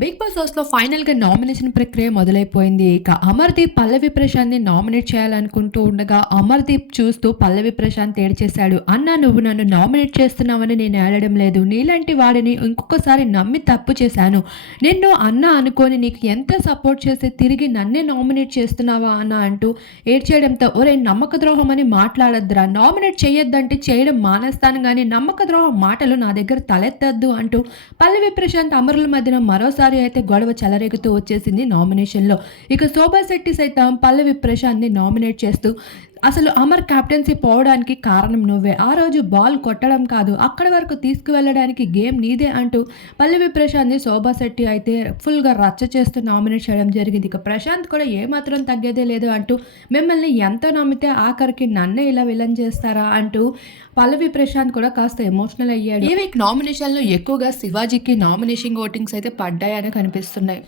Big boss హౌస్లో ఫైనల్గా nomination ప్రక్రియ మొదలైపోయింది. ఇక అమర్దీప్ పల్లవి ప్రశాంత్ని నామినేట్ చేయాలనుకుంటూ ఉండగా అమర్దీప్ చూస్తూ పల్లవి ప్రశాంత్ ఏడ్చేశాడు అన్న నువ్వు నన్ను నామినేట్ చేస్తున్నావని నేను ఏడడం లేదు. నీలాంటి వాడిని ఇంకొకసారి నమ్మి తప్పు చేశాను. నిన్ను అన్న అనుకొని నీకు ఎంత సపోర్ట్ చేస్తే తిరిగి నన్నే నామినేట్ చేస్తున్నావా అన్న? అంటూ ఏడ్చేయడంతో ఒరే నమ్మక ద్రోహం అని మాట్లాడద్దురా. నామినేట్ చేయొద్దంటే చేయడం మానేస్తాను కానీ నమ్మక ద్రోహం మాటలు నా దగ్గర తలెత్తద్దు అంటూ పల్లవి ప్రశాంత్ అమరుల మధ్యన మరోసారి అయితే గొడవ చెలరేగుతూ వచ్చేసింది నామినేషన్లో ఇక శోభా శెట్టి సైతం పల్లవి ప్రశాంత్ని నామినేట్ చేస్తూ అసలు అమర్ కెప్టెన్సీ పోవడానికి కారణం నువ్వే. ఆ రోజు బాల్ కొట్టడం కాదు అక్కడి వరకు తీసుకువెళ్ళడానికి గేమ్ నీదే అంటూ పల్లవి ప్రశాంత్ని శోభా శెట్టి అయితే ఫుల్గా రచ్చ చేస్తూ నామినేట్ చేయడం జరిగింది. ఇక ప్రశాంత్ కూడా ఏమాత్రం తగ్గేదే లేదు అంటూ మిమ్మల్ని ఎంతో నమ్మితే ఆఖరికి నన్నే ఇలా విలన్ చేస్తారా? అంటూ పల్లవి ప్రశాంత్ కూడా కాస్త ఎమోషనల్ అయ్యాడు. ఈ వీక్ నామినేషన్లో ఎక్కువగా శివాజీకి నామినేషన్ ఓటింగ్స్ అయితే పడ్డాయని కనిపిస్తున్నాయి.